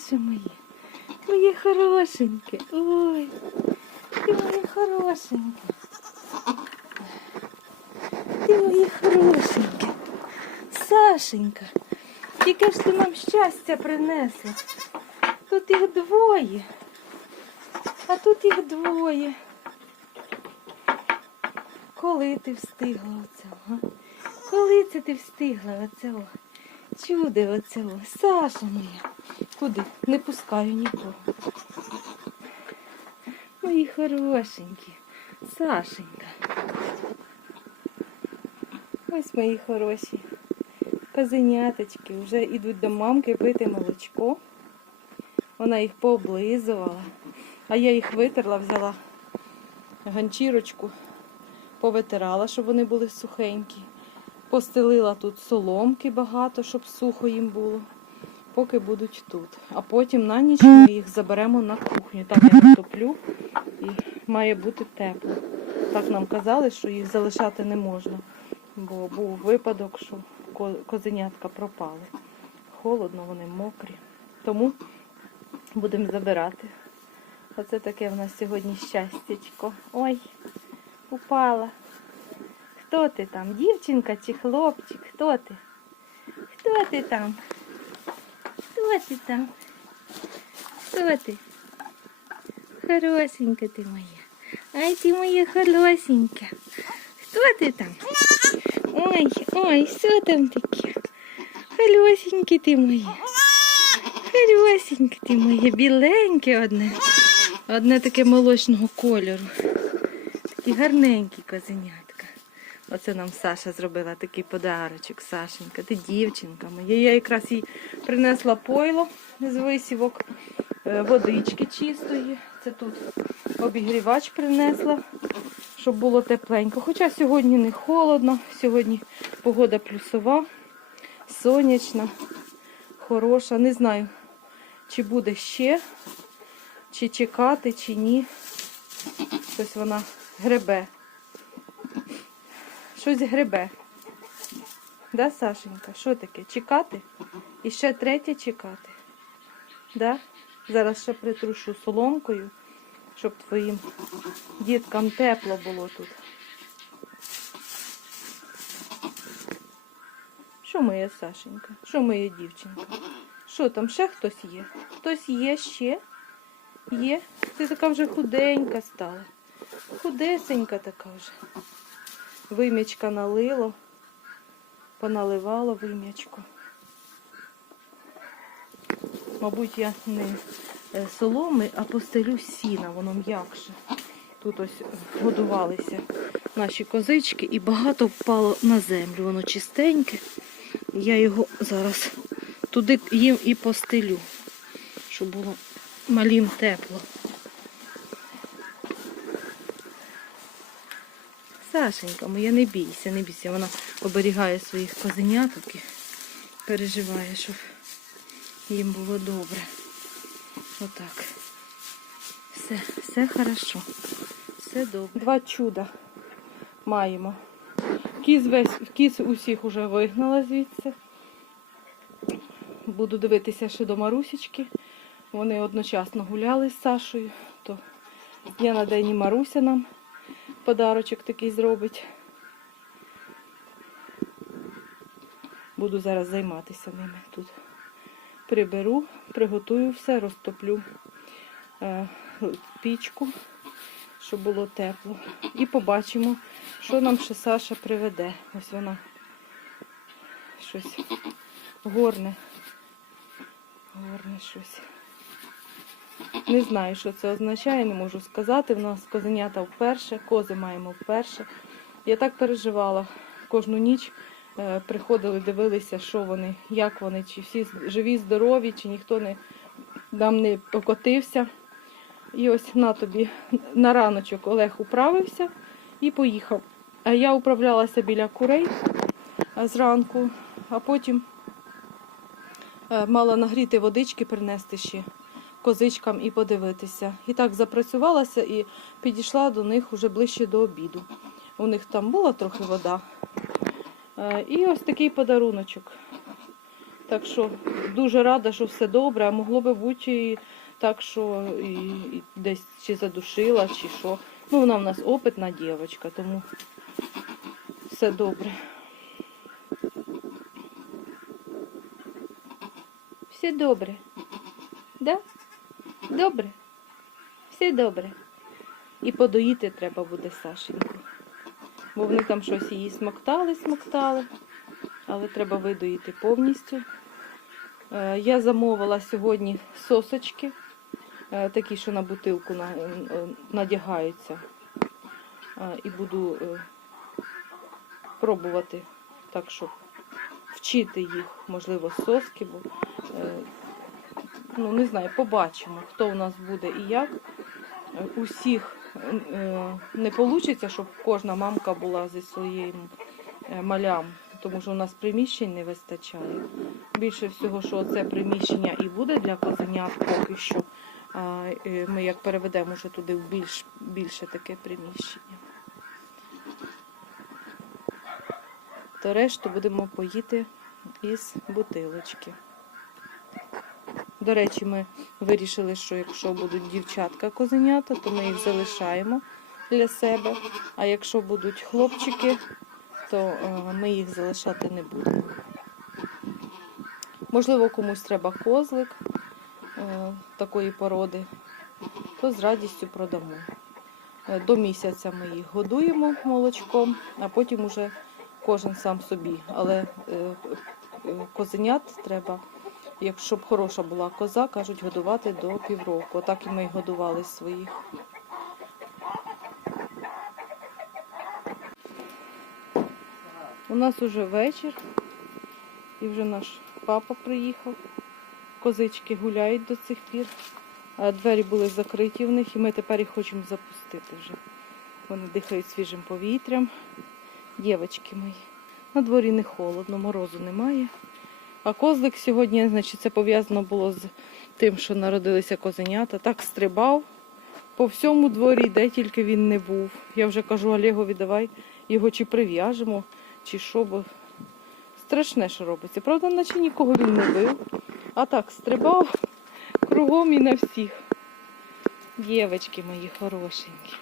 хороше моє. Моє хорошеньке. Ой, ти моє хорошеньке. Ти моє хорошеньке. Сашенька, яке ж ти нам щастя принесла. Тут їх двоє. А тут їх двоє. Коли ти встигла оцього? Коли це ти встигла оцього? Чуде оцього. Саша моя. Куди? Не пускаю нікого. Мої хорошенькі. Сашенька. Ось мої хороші. Козеняточки вже йдуть до мамки пити молочко. Вона їх пооблизувала. А я їх витерла, взяла ганчірочку, повитирала, щоб вони були сухенькі. Постелила тут соломки багато, щоб сухо їм було, поки будуть тут. А потім на ніч ми їх заберемо на кухню. Там я натоплю і має бути тепло. Так нам казали, що їх залишати не можна, бо був випадок, що козенятка пропали. Холодно, вони мокрі. Тому будемо забирати. Оце таке в нас сьогодні щастячко. Ой, упала. Хто ти там? Дівчинка чи хлопчик? Хто ти? Хто ти там? Хто ти там? Хто ти? Хорошенька ти моя. Ай, ти моя хорошенька. Хто ти там? Ой, ой, що там таке? Хорошеньке ти моя. Хорошеньке ти моє, біленьке одне. Одне таке молочного кольору. Такі гарненькі козенятка. Оце нам Саша зробила такий подарочок. Сашенька, ти дівчинка моя. Я якраз їй принесла пойло з висівок, е, водички чистої. Це тут обігрівач принесла, щоб було тепленько. Хоча сьогодні не холодно, сьогодні погода плюсова, сонячна, хороша. Не знаю, чи буде ще, чи чекати, чи ні. Щось вона гребе. Щось гребе. Да, Сашенька? Що таке? Чекати? І ще третє чекати. Да? Зараз ще притрушу соломкою, щоб твоїм діткам тепло було тут. Що моя Сашенька? Що моя дівчинка? Що там ще хтось є? Хтось є ще? Є? Ти така вже худенька стала. Худесенька така вже. Вим'ячка налило, поналивало вим'ячку. Мабуть, я не е, соломи, а постелю сіна, воно м'якше. Тут ось годувалися наші козички і багато впало на землю. Воно чистеньке. Я його зараз туди їм і постелю, щоб було малім тепло. Сашенька моя, не бійся, не бійся. Вона оберігає своїх козеняток і переживає, щоб їм було добре. Отак. Все, все хорошо. Все добре. Два чуда маємо. Кіз весь, кіз усіх уже вигнала звідси. Буду дивитися ще до Марусічки. Вони одночасно гуляли з Сашою, то дня на день і Маруся нам подарочок такий зробить. Буду зараз займатися ними тут. Приберу, приготую все, розтоплю е, пічку, щоб було тепло. І побачимо, що нам ще Саша приведе. Ось вона щось горне. Горне щось. Не знаю, що це означає, не можу сказати. В нас козенята вперше, кози маємо вперше. Я так переживала кожну ніч. е, Приходили, дивилися, що вони, як вони, чи всі живі, здорові, чи ніхто не нам не покотився. І ось на тобі на раночок Олег управився і поїхав. А я управлялася біля курей зранку, а потім е, мала нагріти водички, принести ще козичкам і подивитися. І так запрацювалася і підійшла до них уже ближче до обіду. У них там була трохи вода. Е, І ось такий подаруночок Так що дуже рада, що все добре, а могло би бути і так, що і, і десь чи задушила, чи що. Ну, вона в нас опитна дівчинка, тому все добре. Все добре. Да? Добре. Все добре. І подоїти треба буде Сашеньку. Бо вони там щось її смоктали, смоктали, але треба видоїти повністю. Е, Я замовила сьогодні сосочки, е, такі, що на бутилку е, надягаються. І буду пробувати так, щоб вчити їх, можливо, соски, бо ну не знаю, побачимо, хто у нас буде і як. Усіх е, не вийде, щоб кожна мамка була зі своїм е, малям, тому що у нас приміщень не вистачає. Більше всього, що це приміщення і буде для козенят поки що. Е, ми як переведемо вже туди в більш, більше таке приміщення. То решту будемо поїти із бутилочки. До речі, ми вирішили, що якщо будуть дівчатка козенята, то ми їх залишаємо для себе. А якщо будуть хлопчики, то е, ми їх залишати не будемо. Можливо, комусь треба козлик е, такої породи, то з радістю продамо. Е, До місяця ми їх годуємо молочком, а потім уже кожен сам собі. Але козенят треба, якщо б хороша була коза, кажуть, годувати до півроку. Так і ми годували своїх. У нас уже вечір, і вже наш папа приїхав. Козички гуляють до цих пір. Двері були закриті в них, і ми тепер їх хочемо запустити вже. Вони дихають свіжим повітрям. Дівочки мої. На дворі не холодно, морозу немає. А козлик сьогодні, значить, це пов'язано було з тим, що народилися козенята. Так стрибав по всьому дворі, де тільки він не був. Я вже кажу Олегові, давай його чи прив'яжемо, чи що, бо страшне, що робиться. Правда, наче нікого він не бив. А так стрибав кругом і на всіх. Дівочки мої хорошенькі.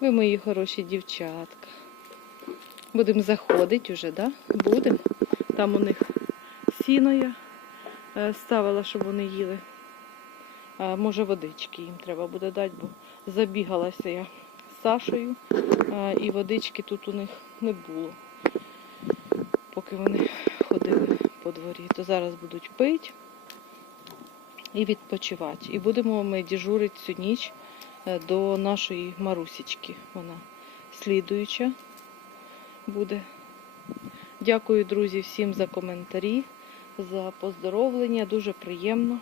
Ви мої хороші дівчатка. Будемо заходити вже, да? Будемо. Там у них сіно я е, ставила, щоб вони їли. Може водички їм треба буде дати, бо забігалася я з Сашею, а, і водички тут у них не було, поки вони ходили по дворі. То зараз будуть пити і відпочивати. І будемо ми дежурити цю ніч е, до нашої Марусічки. Вона слідуюча буде. Дякую, друзі, всім за коментарі, за поздоровлення. Дуже приємно,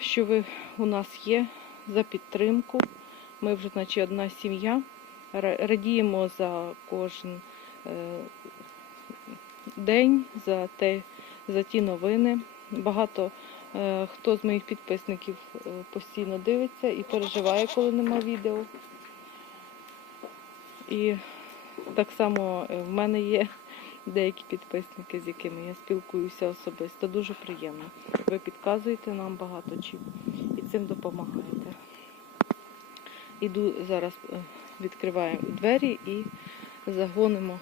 що ви у нас є, за підтримку. Ми вже, наче одна сім'я. Радіємо за кожен е, день, за, те, за ті новини. Багато е, хто з моїх підписників е, постійно дивиться і переживає, коли нема відео. І так само е, в мене є деякі підписники, з якими я спілкуюся особисто. Дуже приємно. Ви підказуєте нам багато чим і цим допомагаєте. Іду зараз е, відкриваємо двері і загонимо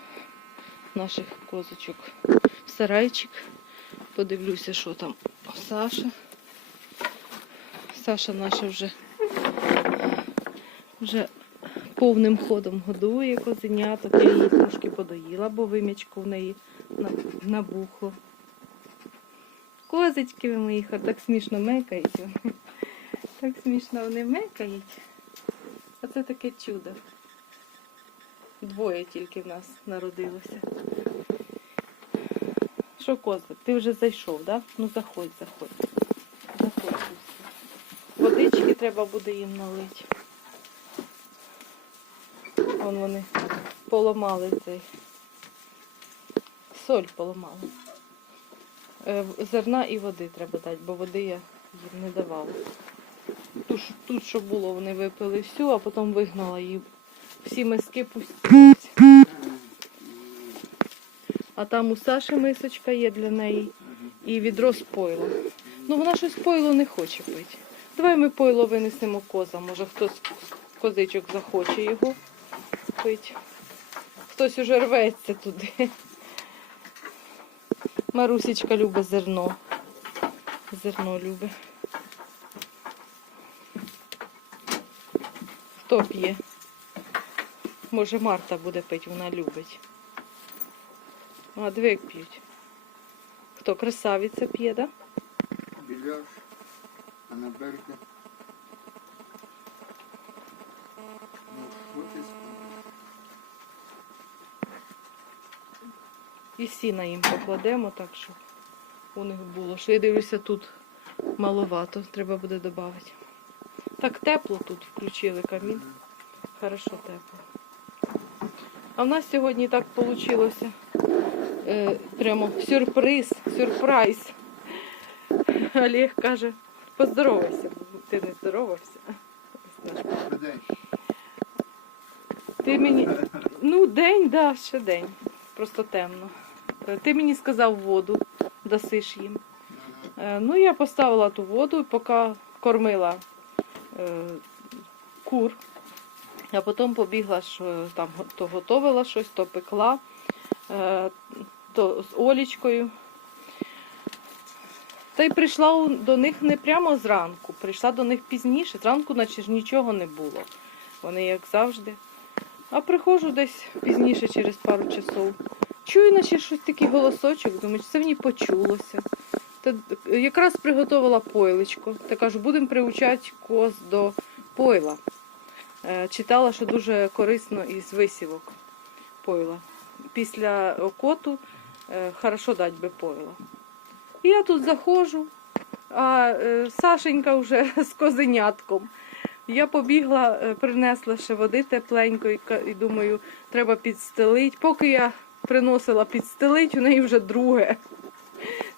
наших козочок в сарайчик. Подивлюся, що там у Саші. Саша наша вже, вже повним ходом годує козеняток. Я її трошки подоїла, бо вимічку в неї набухло. Козочки ви мої, хо- так смішно мекають. Так смішно вони мекають. А це таке чудо. Двоє тільки в нас народилося. Що, козлик, ти вже зайшов? Да? Ну заходь, заходь. Заходь. Водички треба буде їм налити. Вон вони поламали цей. Соль поламали. Е, Зерна і води треба дати, бо води я їм не давала. Тут, тут що було, вони випили всю, а потім вигнала її. Всі миски пусті. А там у Саші мисочка є для неї і відро з пойлом. Ну вона щось пойло не хоче пити. Давай ми пойло винесемо козам. Може хтось з козичок захоче його пити. Хтось уже рветься туди. Марусечка любить зерно. Зерно любить. Хто п'є? Може Марта буде пити, вона любить. А диви, як п'ють. Хто красавиця п'є, да? Біляш, Анабелька. Ну, і І сіна їм покладемо, так щоб у них було. Що я дивлюся, тут маловато, треба буде додати. Так тепло тут включили камін. Хорошо тепло. А в нас сьогодні так вийшло. Е, прямо сюрприз, сюрприз. Олег каже, поздоровайся. Ти не здоровався. Ти мені. Ну, день, да, ще день. Просто темно. Е, Ти мені сказав воду, дасиш їм. Е, Ну, я поставила ту воду, поки кормила е, кур. А потім побігла, що там то готовила щось, то пекла, то з Олічкою. Та й прийшла до них не прямо зранку, прийшла до них пізніше. Зранку, наче ж нічого не було. Вони як завжди. А приходжу десь пізніше, через пару часов. Чую, наче щось такий голосочок, думаю, це мені почулося. Та якраз приготувала пойличко. Та кажу, будемо приучати коз до пойла. Е, Читала, що дуже корисно із висівок пойла. Після окоту е, хорошо дати би пойла. І я тут заходжу, а е, Сашенька вже з козенятком. Я побігла, е, принесла ще води тепленької і думаю, треба підстелити. Поки я приносила підстелить, у неї вже друге.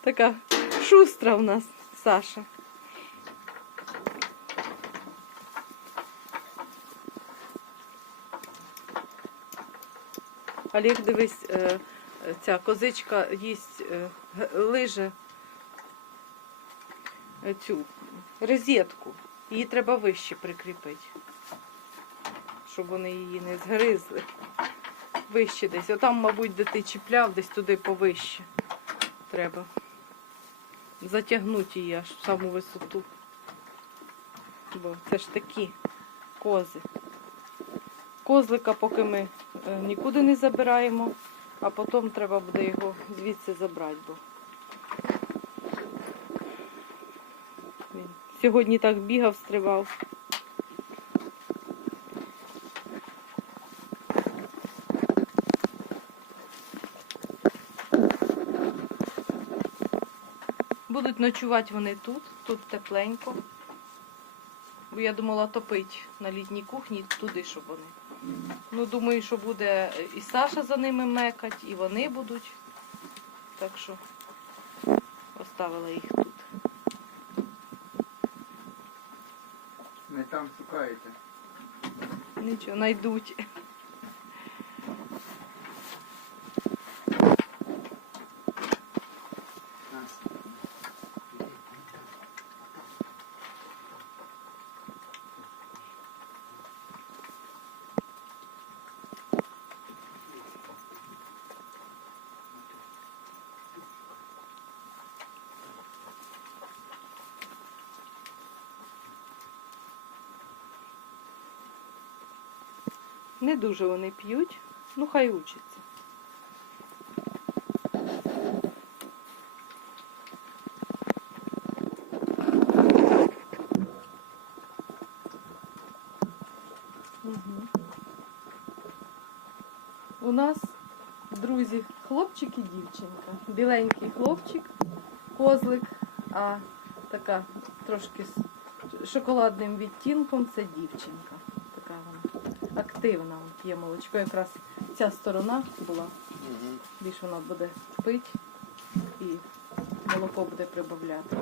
Така шустра в нас Саша. Олег, дивись, е, ця козичка їсть е, лиже цю розетку. Її треба вище прикріпити, щоб вони її не згризли. Вище десь. Отам, мабуть, де ти чіпляв, десь туди повище. Треба. Затягнути її аж в саму висоту. Бо це ж такі кози. Козлика поки ми е, нікуди не забираємо, а потім треба буде його звідси забрати, бо сьогодні так бігав, стрибав. Будуть ночувати вони тут, тут тепленько. Бо я думала топить на літній кухні туди, щоб вони. Ну, думаю, що буде і Саша за ними мекать, і вони будуть. Так що оставила їх тут. Не там шукаєте. Нічого, знайдуть. Не дуже вони п'ють, ну хай учаться. У нас, друзі, хлопчик і дівчинка. Біленький хлопчик, козлик, а така трошки з шоколадним відтінком це дівчинка. Активна, от п'є молочко. Якраз ця сторона була, більше вона буде пити і молоко буде прибавляти.